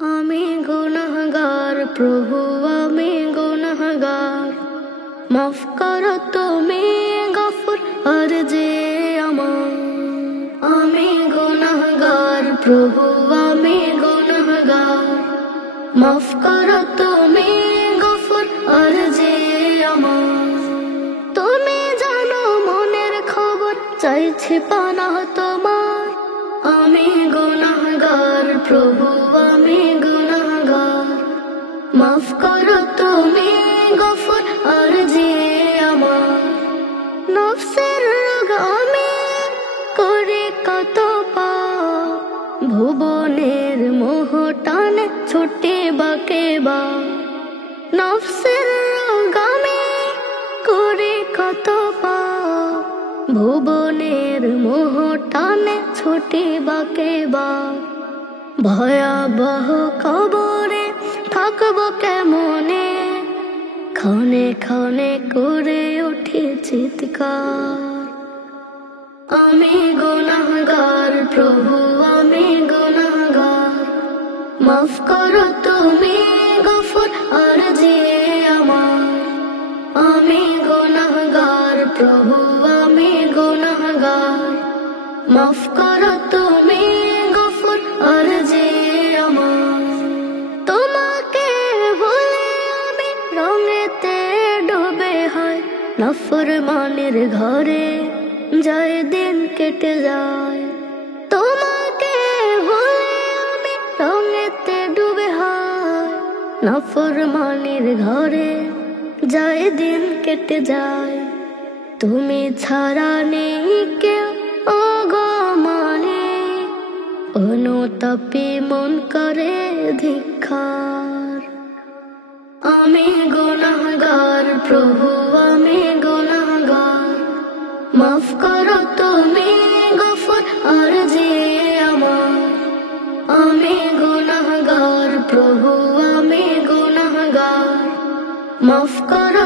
আমি গুনাহগার প্রভু, আমি গুনাহগার, মাফ করো তুমি গফুর আরজে আমার। আমি গুনাহগার প্রভু, আমি গুনাহগার, মাফ করো তুমি গফুর আরজে আমার। তুমি জানো মনের খবর, চাইছি পানাহ তোমার। আমি গুনাহগার প্রভু, আমি গুনাহগার, মাফ করো তুমি গফুর আরজে আমার। নফসের রোগ আমি করি কত পাপ, ভুবনের মোহ টানে ছুটে বাকে বা। নফসের রোগ আমি করি কত পাপ, ভুবনের মোহ টানে ছুটে বাকে বা। ভয়াবহ কবরে থাকবো কেমনে, ক্ষণে ক্ষণে করে উঠে চিৎকার। আমি গুনাহগার প্রভু, আমি গুনাহগার, মাফ করো তুমি গফুর আরজে আমার। আমি গুনাহগার প্রভু, আমি গুনাহগার, মাফ করো তুমি গফুর আরজে আমার। তোমাকে ভুলে আমি রঙেতে ডুবে হয়, নাফরমানের ঘরে যায় দিন কেটে যায়। তোমাকে ভুলে আমি রঙেতে ডুবে হয়, নাফরমানের ঘরে যায় দিন কেটে যায়। তুমি ছাড়া নেই কেউ ও গো মানে, অনুতাপে মন করে ধিক্কার। আমি গুনাহগার প্রভু, আমি গুনাহগার, মাফ করো তুমি গফুর আরজে আমার। আমি গুনাহগার প্রভু, আমি গুনাহগার, মাফ করো